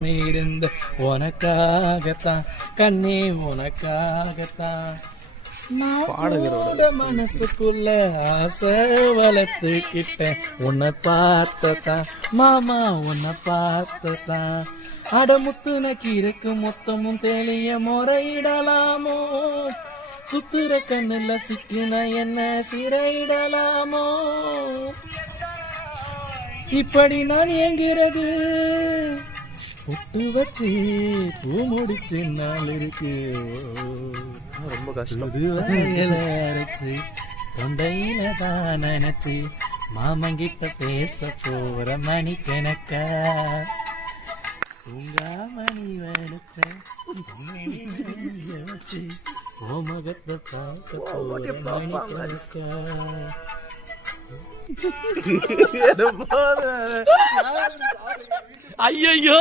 இருந்த உனக்காகத்தான் கண்ணே உனக்காகத்தான் பாடகரோட மனசுக்குள்ள ஆசை வளர்த்துக்கிட்டேன் உன்னை பார்த்ததான் மாமா உன்னை பார்த்ததான் அடமுத்துன கீரைக்கு மொத்தமும் தெளிய முறையிடலாமோ சுத்துற கண்ணுல சிக்கின என்ன சிறையிடலாமோ இப்படி நான் எங்கிறது புட்டு வச்சு பூ முடிச்சு நாள் இருக்கு ரொம்ப கஷ்டம். அரைச்சு தொண்டையில தான் நினைச்சு மாமங்கிட்ட பேச போற மணி கணக்கா தூங்காமணி வச்சு ஓ முகத்தை பார்க்க போற மணி கணக்கா ஐயோ